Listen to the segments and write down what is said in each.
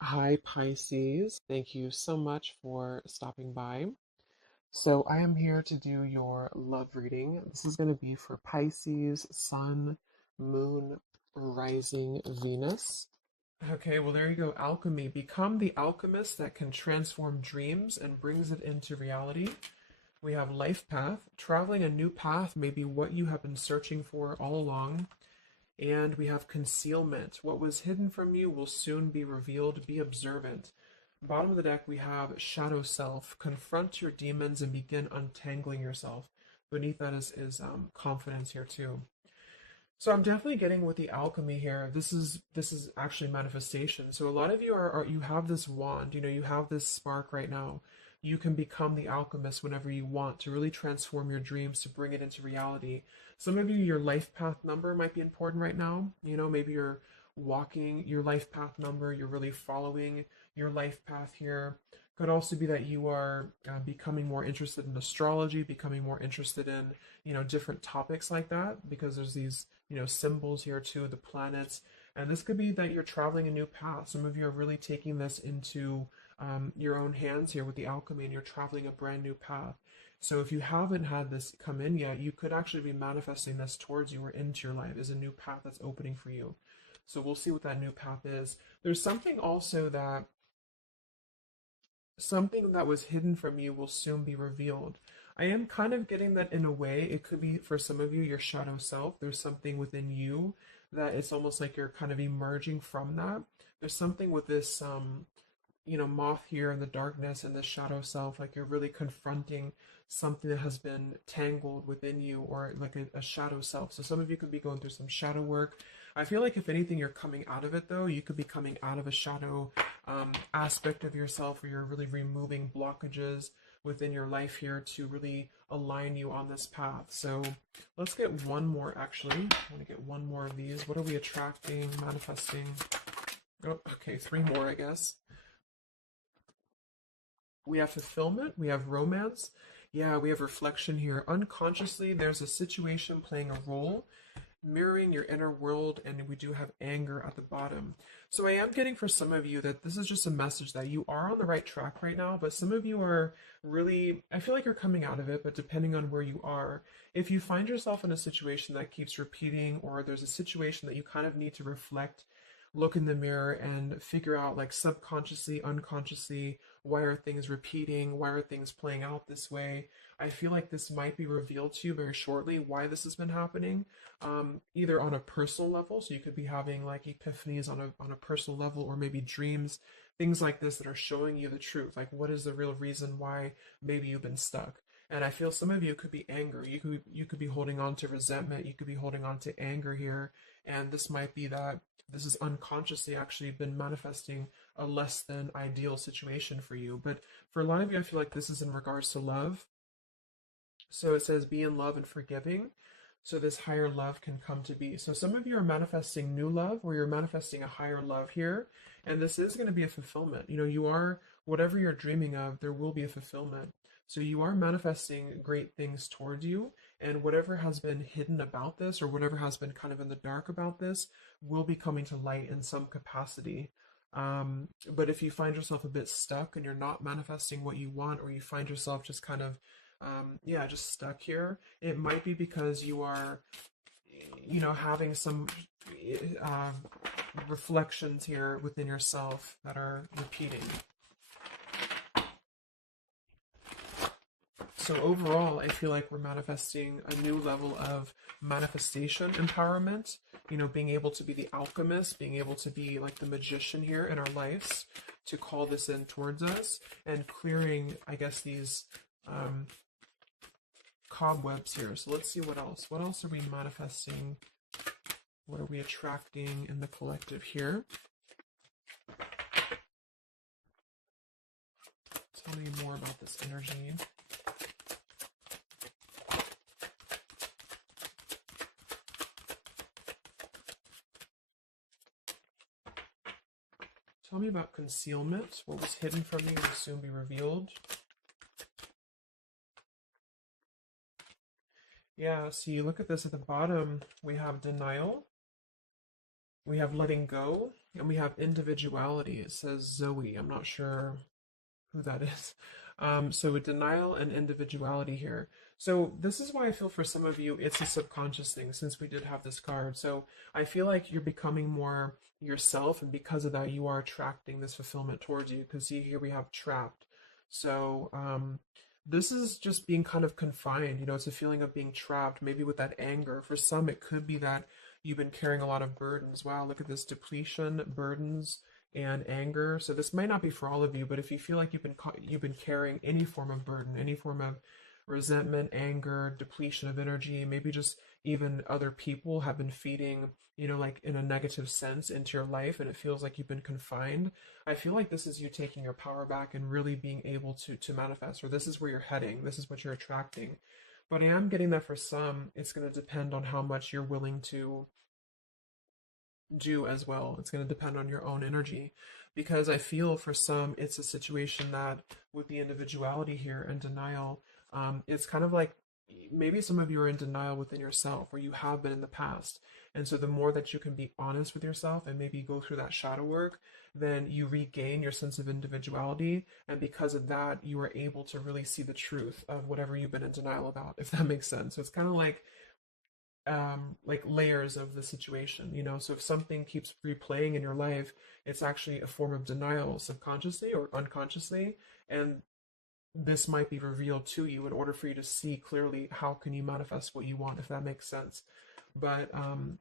Hi, Pisces. Thank you so much for stopping by. So, I am here to do your love reading. This is going to be for Pisces, Sun, Moon, Rising, Venus. Okay, well, there you go. Alchemy. Become the alchemist that can transform dreams and brings it into reality. We have life path. Traveling a new path may be what you have been searching for all along. And we have concealment. What was hidden from you will soon be revealed. Be observant. Bottom of the deck, we have shadow self. Confront your demons and begin untangling yourself. Beneath that is confidence here too. So I'm definitely getting with the alchemy here. This is actually manifestation. So a lot of you are you have this wand, you have this spark right now. You can become the alchemist whenever you want to really transform your dreams to bring it into reality. Some of you, your life path number might be important right now. Maybe you're walking your life path number, you're really following your life path here. Could also be that you are becoming more interested in astrology, becoming more interested in, different topics like that, because there's these symbols here too, the planets. And this could be that you're traveling a new path. Some of you are really taking this into your own hands here with the alchemy, and you're traveling a brand new path. So if you haven't had this come in yet, you could actually be manifesting this towards you or into your life as a new path that's opening for you. So we'll see what that new path is. There's something also that something that was hidden from you will soon be revealed. I am kind of getting that in a way. It could be for some of you, your shadow self. There's something within you that it's almost like you're kind of emerging from that. There's something with this moth here in the darkness and the shadow self, like you're really confronting something that has been tangled within you, or like a shadow self. So some of you could be going through some shadow work. I feel like if anything, you're coming out of it though. You could be coming out of a shadow aspect of yourself where you're really removing blockages within your life here to really align you on this path. So let's get one more actually. I want to get one more of these. What are we attracting, manifesting? Oh, okay, three more, I guess. We have fulfillment, we have romance, yeah, we have reflection here. Unconsciously, there's a situation playing a role, mirroring your inner world, and we do have anger at the bottom. So I am getting for some of you that this is just a message that you are on the right track right now, but some of you are really, I feel like you're coming out of it, but depending on where you are, if you find yourself in a situation that keeps repeating, or there's a situation that you kind of need to reflect, look in the mirror and figure out, like, subconsciously, unconsciously, why are things repeating? Why are things playing out this way? I feel like this might be revealed to you very shortly why this has been happening, either on a personal level. So you could be having like epiphanies on a personal level, or maybe dreams, things like this that are showing you the truth. Like, what is the real reason why maybe you've been stuck? And I feel some of you could be anger. You could be holding on to resentment. You could be holding on to anger here, and this might be that this has unconsciously actually been manifesting a less than ideal situation for you. But for a lot of you, I feel like this is in regards to love. So it says, be in love and forgiving. So this higher love can come to be. So some of you are manifesting new love, or you're manifesting a higher love here. And this is going to be a fulfillment. You are, whatever you're dreaming of, there will be a fulfillment. So you are manifesting great things towards you. And whatever has been hidden about this, or whatever has been kind of in the dark about this, will be coming to light in some capacity. But if you find yourself a bit stuck and you're not manifesting what you want, or you find yourself just kind of yeah, just stuck here, it might be because you are, having some uh, reflections here within yourself that are repeating. So overall, I feel like we're manifesting a new level of manifestation empowerment, being able to be the alchemist, being able to be like the magician here in our lives, to call this in towards us, and clearing, I guess, these cobwebs here. So let's see what else. What else are we manifesting? What are we attracting in the collective here? Tell me more about this energy. Tell me about concealment. What was hidden from you will soon be revealed. Yeah, so you look at this at the bottom, we have denial. We have letting go, and we have individuality. It says Zoe. I'm not sure who that is. So with denial and individuality here. So this is why I feel for some of you it's a subconscious thing since we did have this card. So I feel like you're becoming more yourself, and because of that, you are attracting this fulfillment towards you. Because see here we have trapped. So this is just being kind of confined. It's a feeling of being trapped, maybe with that anger. For some, it could be that you've been carrying a lot of burdens. Wow, look at this depletion, burdens, and anger. So this might not be for all of you, but if you feel like you've been carrying any form of burden, any form of resentment, anger, depletion of energy, maybe just even other people have been feeding, like in a negative sense into your life, and it feels like you've been confined. I feel like this is you taking your power back and really being able to manifest, or this is where you're heading, this is what you're attracting. But I am getting that for some, it's going to depend on how much you're willing to do as well. It's going to depend on your own energy, because I feel for some it's a situation that with the individuality here and denial, it's kind of like maybe some of you are in denial within yourself, or you have been in the past. And so the more that you can be honest with yourself and maybe go through that shadow work, then you regain your sense of individuality. And because of that, you are able to really see the truth of whatever you've been in denial about, if that makes sense. So it's kind of like layers of the situation, so if something keeps replaying in your life, it's actually a form of denial subconsciously or unconsciously, and this might be revealed to you in order for you to see clearly how can you manifest what you want, if that makes sense. But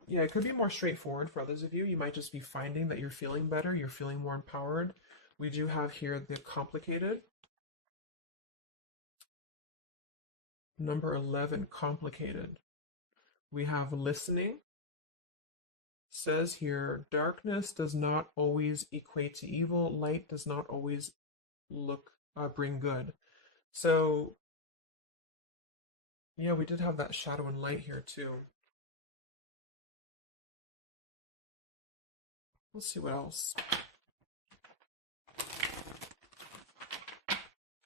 yeah, it could be more straightforward for others of you. You might just be finding that you're feeling better, you're feeling more empowered. We do have here the complicated, number 11, complicated. We have listening. Says here, darkness does not always equate to evil. Light does not always bring good. So yeah, we did have that shadow and light here too. Let's see what else.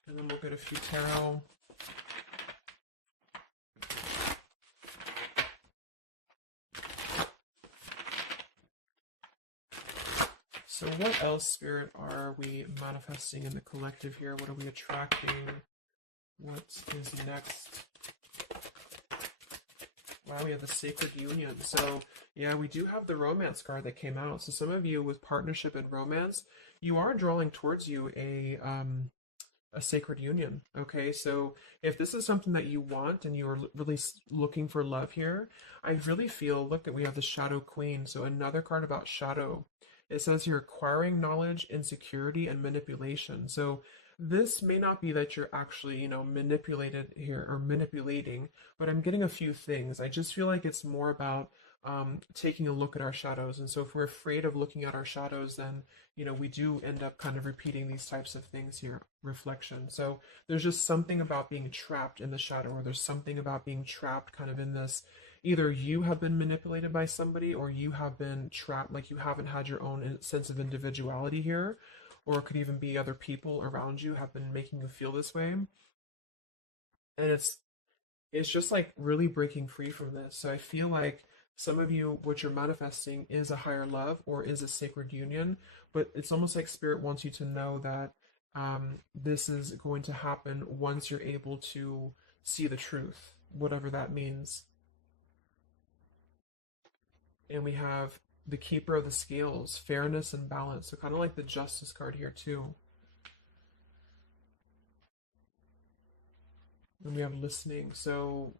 And then we'll get a few tarot. So what else, Spirit, are we manifesting in the collective here? What are we attracting? What is next? Wow, we have the Sacred Union. So yeah, we do have the romance card that came out. So some of you with partnership and romance, you are drawing towards you a sacred union. Okay, so if this is something that you want and you're really looking for love here, I really feel, look at, we have the Shadow Queen. So another card about shadow. It says you're acquiring knowledge, insecurity, and manipulation. So this may not be that you're actually, manipulated here or manipulating, but I'm getting a few things. I just feel like it's more about taking a look at our shadows. And so if we're afraid of looking at our shadows, then, we do end up kind of repeating these types of things here, reflection. So there's just something about being trapped in the shadow, or there's something about being trapped kind of in this. Either you have been manipulated by somebody, or you have been trapped, like you haven't had your own sense of individuality here, or it could even be other people around you have been making you feel this way. And it's just like really breaking free from this. So I feel like some of you, what you're manifesting is a higher love or is a sacred union, but it's almost like Spirit wants you to know that this is going to happen once you're able to see the truth, whatever that means. And we have the Keeper of the Scales, fairness and balance. So kind of like the Justice card here too. And we have listening. So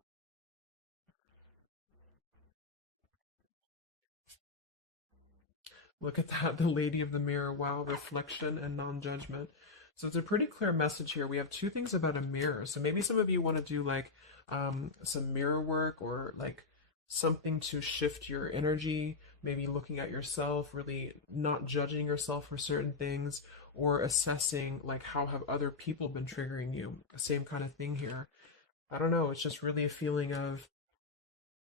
look at that, the Lady of the Mirror. Wow, reflection and non-judgment. So it's a pretty clear message here. We have two things about a mirror. So maybe some of you want to do like some mirror work, or like something to shift your energy, maybe looking at yourself, really not judging yourself for certain things, or assessing like how have other people been triggering you. Same kind of thing here. I don't know. It's just really a feeling of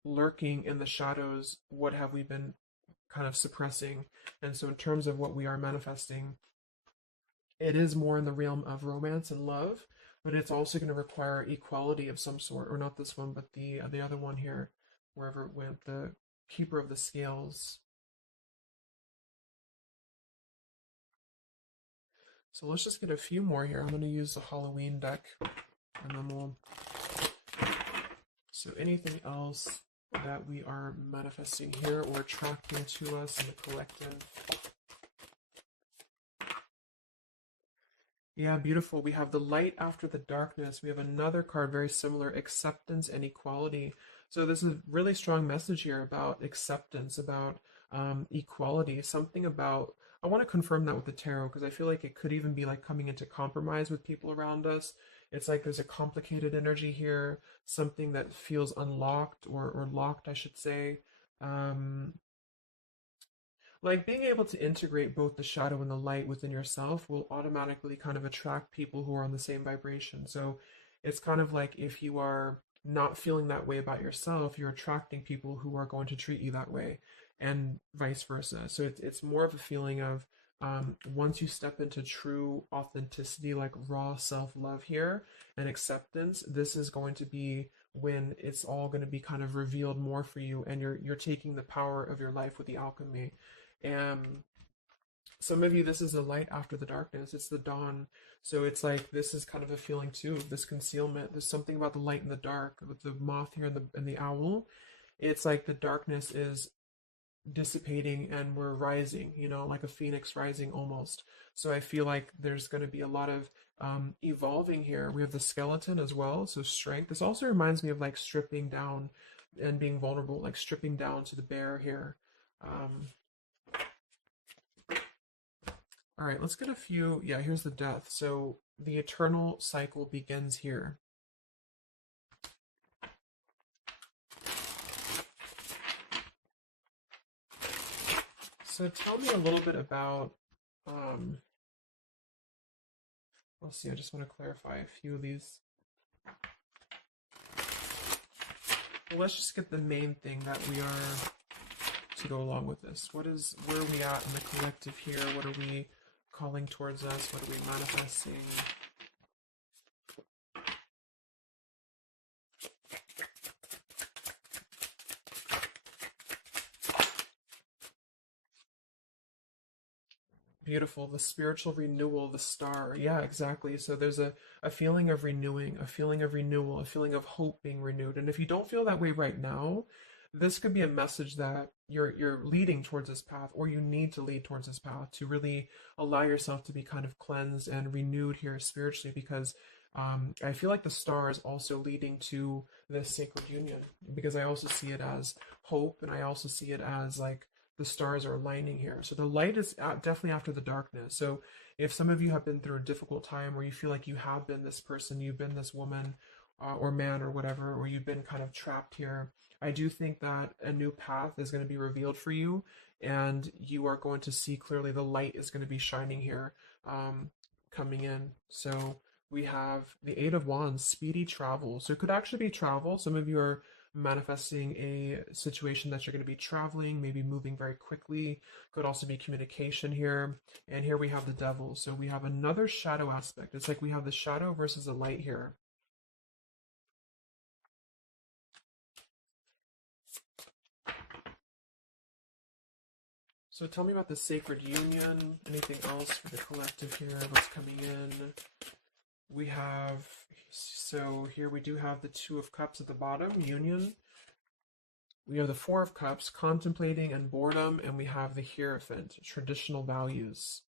lurking in the shadows. What have we been kind of suppressing? And so in terms of what we are manifesting, it is more in the realm of romance and love, but it's also going to require equality of some sort, or not this one, but the other one here, wherever it went, the Keeper of the Scales. So let's just get a few more here. I'm going to use the Halloween deck, and then we'll... So anything else that we are manifesting here or attracting to us in the collective? Yeah, beautiful. We have the light after the darkness. We have another card very similar, acceptance and equality. So this is a really strong message here about acceptance, about equality, something about, I want to confirm that with the tarot because I feel like it could even be like coming into compromise with people around us. It's like there's a complicated energy here, something that feels unlocked or locked, I should say. Um, like being able to integrate both the shadow and the light within yourself will automatically kind of attract people who are on the same vibration. So it's kind of like if you are not feeling that way about yourself, you're attracting people who are going to treat you that way, and vice versa. So it's more of a feeling of once you step into true authenticity, like raw self love here and acceptance, this is going to be when it's all going to be kind of revealed more for you, and you're taking the power of your life with the alchemy. And some of you, this is the light after the darkness. It's the dawn. So it's like this is kind of a feeling too, this concealment. There's something about the light and the dark, with the moth here and the owl. It's like the darkness is dissipating and we're rising, you know, like a phoenix rising almost. So I feel like there's going to be a lot of evolving here. We have the skeleton as well, so strength. This also reminds me of like stripping down and being vulnerable, like stripping down to the bare here. All right, let's get a few. Yeah, here's the death. So the eternal cycle begins here. So tell me a little bit about, let's see, I just want to clarify a few of these. Well, let's just get the main thing that we are to go along with this. Where are we at in the collective here? What are we calling towards us? What are we manifesting? Beautiful. The spiritual renewal, the star. Yeah, exactly. So there's a feeling of renewing, a feeling of renewal, a feeling of hope being renewed. And if you don't feel that way right now, this could be a message that you're leading towards this path, or you need to lead towards this path to really allow yourself to be kind of cleansed and renewed here spiritually, because I feel like the star is also leading to this sacred union, because I also see it as hope, and I also see it as like the stars are aligning here. So the light is definitely after the darkness. So if some of you have been through a difficult time where you feel like you have been this person, you've been this woman or man or whatever, or you've been kind of trapped here, I do think that a new path is going to be revealed for you, and you are going to see clearly the light is going to be shining here, coming in. So we have the Eight of Wands, speedy travel. So it could actually be travel. Some of you are manifesting a situation that you're going to be traveling, maybe moving very quickly. Could also be communication here. And here we have the Devil. So we have another shadow aspect. It's like we have the shadow versus the light here. So tell me about the sacred union. Anything else for the collective here? What's coming in? We have, so here we do have the Two of Cups at the bottom, union. We have the Four of Cups, contemplating and boredom, and we have the Hierophant, traditional values.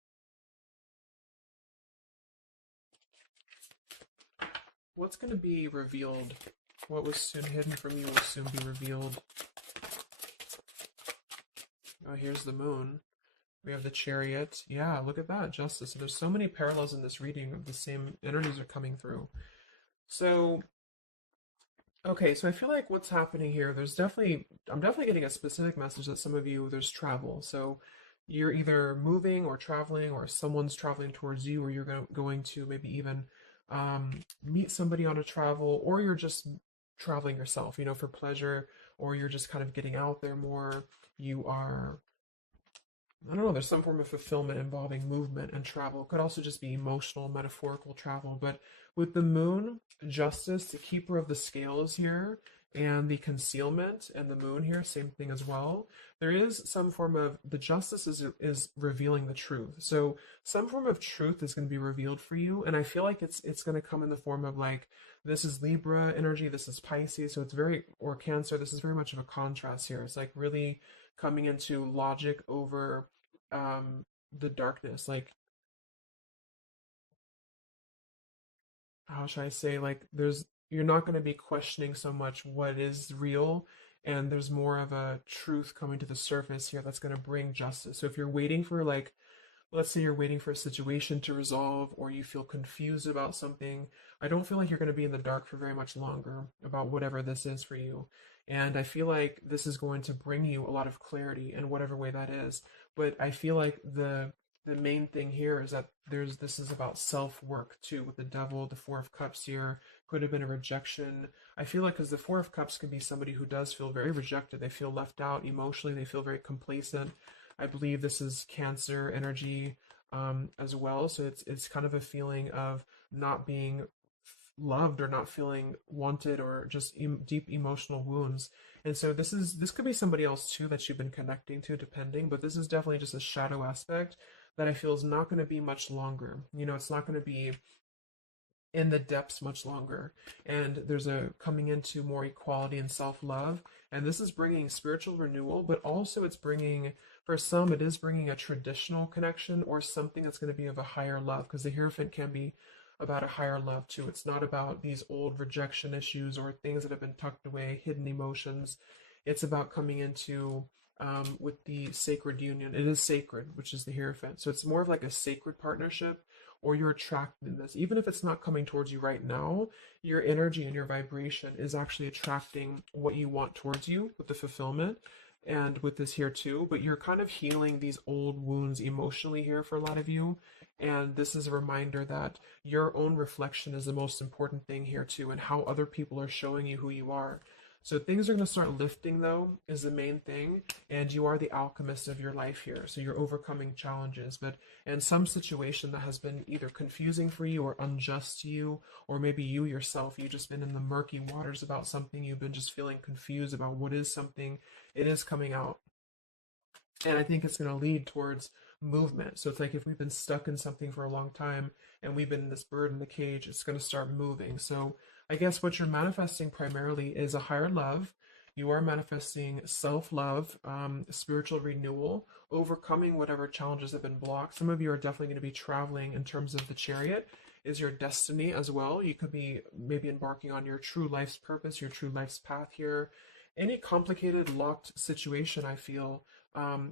What's going to be revealed? What was soon hidden from you will soon be revealed. Oh, here's the Moon. We have the Chariot. Yeah, look at that, Justice. So there's so many parallels in this reading of the same energies are coming through. So, okay, so I feel like what's happening here, I'm definitely getting a specific message that some of you, there's travel. So you're either moving or traveling, or someone's traveling towards you, or you're going to maybe even meet somebody on a travel, or you're just traveling yourself, you know, for pleasure, or you're just kind of getting out there more. You are, I don't know, there's some form of fulfillment involving movement and travel. It could also just be emotional, metaphorical travel. But with the Moon, Justice, the keeper of the scales here, And the concealment and the moon here, same thing as well. There is some form of the justice is revealing the truth. So some form of truth is going to be revealed for you, and I feel like it's going to come in the form of like this is Libra energy, this is Pisces, so it's very or Cancer. This is very much of a contrast here. It's like really coming into logic over the darkness. Like how should I say, like there's you're not going to be questioning so much what is real, and there's more of a truth coming to the surface here that's going to bring justice. So if you're waiting for like let's say you're waiting for a situation to resolve or you feel confused about something, I don't feel like you're going to be in the dark for very much longer about whatever this is for you. And I feel like this is going to bring you a lot of clarity in whatever way that is. But I feel like the main thing here is that there's this is about self-work too with the devil, the four of cups here could have been a rejection. I feel like because the four of cups could be somebody who does feel very rejected, they feel left out emotionally, they feel very complacent. I believe this is Cancer energy as well. So it's kind of a feeling of not being loved or not feeling wanted or just deep emotional wounds. And so this could be somebody else too that you've been connecting to, depending. But this is definitely just a shadow aspect that I feel is not going to be much longer. You know, it's not going to be in the depths much longer. And there's a coming into more equality and self-love. And this is bringing spiritual renewal, but also it's bringing, for some, it is bringing a traditional connection or something that's going to be of a higher love, because the Hierophant can be about a higher love too. It's not about these old rejection issues or things that have been tucked away, hidden emotions. It's about coming into with the sacred union. It is sacred, which is the Hierophant. So it's more of like a sacred partnership, or you're attracted in this. Even if it's not coming towards you right now, your energy and your vibration is actually attracting what you want towards you with the fulfillment and with this here too. But you're kind of healing these old wounds emotionally here for a lot of you. And this is a reminder that your own reflection is the most important thing here too, and how other people are showing you who you are. So things are going to start lifting though, is the main thing. And you are the alchemist of your life here. So you're overcoming challenges. But in some situation that has been either confusing for you or unjust to you, or maybe you yourself, you've just been in the murky waters about something, you've been just feeling confused about what is something, it is coming out. And I think it's going to lead towards movement. So it's like if we've been stuck in something for a long time and we've been this bird in the cage, it's going to start moving. So I guess what you're manifesting primarily is a higher love. You are manifesting self love, spiritual renewal, overcoming whatever challenges have been blocked. Some of you are definitely going to be traveling in terms of the chariot, is your destiny as well. You could be maybe embarking on your true life's purpose, your true life's path here. Any complicated, locked situation, I feel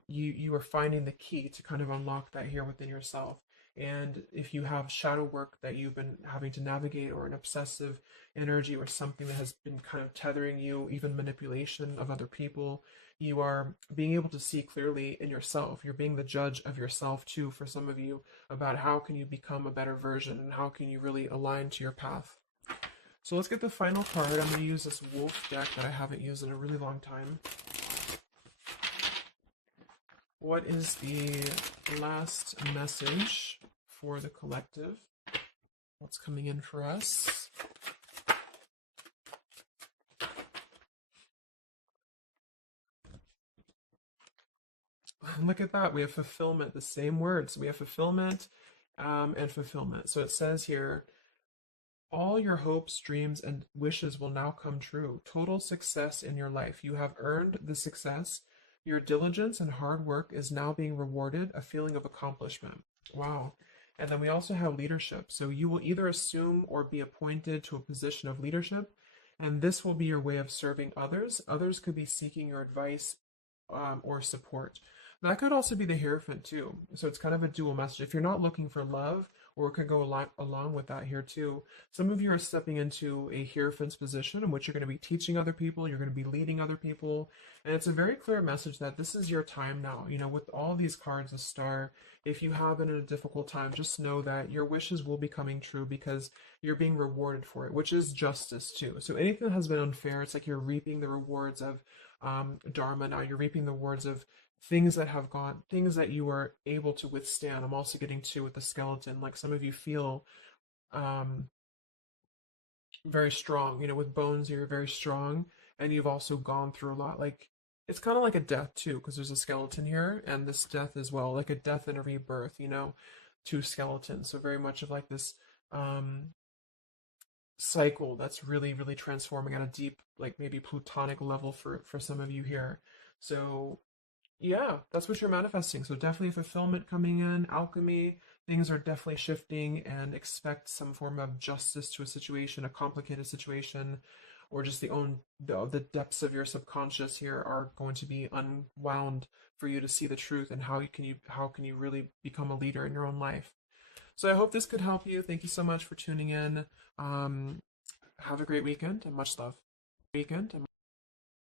you are finding the key to kind of unlock that here within yourself. And if you have shadow work that you've been having to navigate, or an obsessive energy, or something that has been kind of tethering you, even manipulation of other people, you are being able to see clearly in yourself. You're being the judge of yourself too, for some of you, about how can you become a better version and how can you really align to your path. So let's get the final card. I'm going to use this wolf deck that I haven't used in a really long time. What is the last message for the collective? What's coming in for us? Look at that. We have fulfillment, the same words. We have fulfillment and fulfillment. So it says here, all your hopes, dreams, and wishes will now come true. Total success in your life. You have earned the success. Your diligence and hard work is now being rewarded, a feeling of accomplishment. Wow. And then we also have leadership. So you will either assume or be appointed to a position of leadership, and this will be your way of serving others. Others could be seeking your advice or support. That could also be the Hierophant too. So it's kind of a dual message. If you're not looking for love, or it could go along with that here too. Some of you are stepping into a Hierophant's position in which you're going to be teaching other people, you're going to be leading other people, and it's a very clear message that this is your time now. You know, with all these cards, a star, if you have been in a difficult time, just know that your wishes will be coming true because you're being rewarded for it, which is justice too. So anything that has been unfair, it's like you're reaping the rewards of Dharma now. You're reaping the rewards of things that have gone, things that you are able to withstand. I'm also getting to with the skeleton, like some of you feel um, very strong, you know, with bones, you're very strong. and you've also gone through a lot. Like it's kind of like a death too, because there's a skeleton here, and this death as well, like a death and a rebirth, two skeletons. So very much of like this um cycle that's really, really transforming at a deep, like maybe plutonic level for some of you here. So yeah, that's what you're manifesting. So definitely fulfillment coming in, alchemy, things are definitely shifting, and expect some form of justice to a situation, a complicated situation, or just the depths of your subconscious here are going to be unwound for you to see the truth and how can you really become a leader in your own life. So I hope this could help you. Thank you so much for tuning in. Have a great weekend and much love. Weekend and